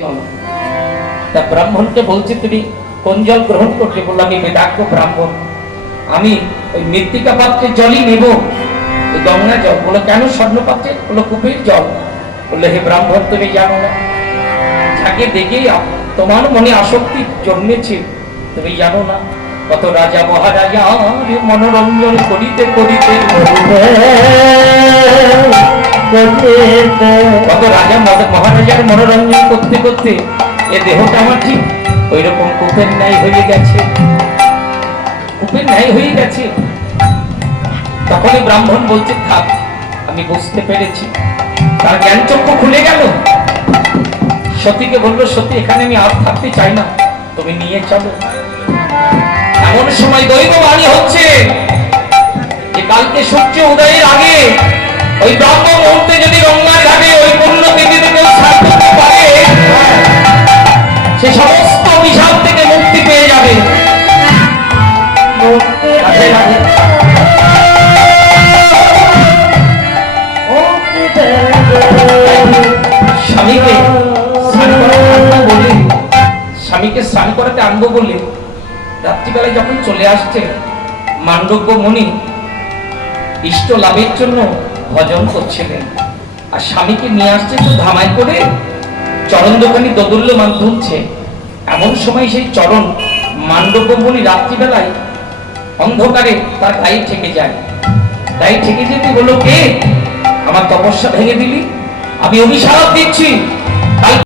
জল। তা ব্রাহ্মণকে বলছে তুমি কোন জল গ্রহণ করতে? বললাম আমি বেদাজ্ঞ ব্রাহ্মণ, আমি ওই মৃত্তিকা পাত্রে জলই নেব, ওই গঙ্গা জল। বলে কেন স্বর্ণ পাত্রে? বললো কূপের জল। বললে হে ব্রাহ্মণ তুমি জানো না, যাকে দেখেই তোমার মনে আসক্তি জন্মেছে তুমি জানো না? কত রাজা মহারাজা মনোরঞ্জন করিতে করিতে, কত রাজা মহারাজার মনোরঞ্জন করতে করতে এ দেহটা আমার ঠিক ওই রকম কূপের ন্যায় হয়ে গেছে, কূপের ন্যায় হয়ে গেছে। তখনই ব্রাহ্মণ বলছে থাক, আমি বুঝতে পেরেছি। তার জ্ঞান চক্ষু খুলে গেল। সতীকে বললো সতী এখানে আমি আর থাকতে চাই না, তুমি নিয়ে চলো। এমন সময় দৈব বাণী হচ্ছে যে কালকে সূর্য উদয়ের আগে ওই ব্রাহ্ম মুহূর্তে যদি গঙ্গার ঘাটে ওই পূর্ণ তিথিতে কেউ স্নান করতে পারে সে সমস্ত অভিশাপ থেকে মুক্তি পেয়ে যাবে। স্বামীকে স্নান করাতে আনবো বলে রাত্রিবেলায় যখন চলে আসছে মান্ডব্য মুনি ইষ্ট লাভের জন্য ভজন করছিলেন, আর স্বামীকে নিয়ে আসছে তো ধামাই করে চরণ দোকানি দোদুল্যমান তুলছে। এমন সময় সেই চরণ মান্ডব্য মুনি রাত্রিবেলায় অন্ধকারে তার গায়ে ঠেকে যায়। গায়ে ঠেকে যেতে বললো কে আমার তপস্যা ভেঙে দিলি, আমি অভিশাপ দিচ্ছি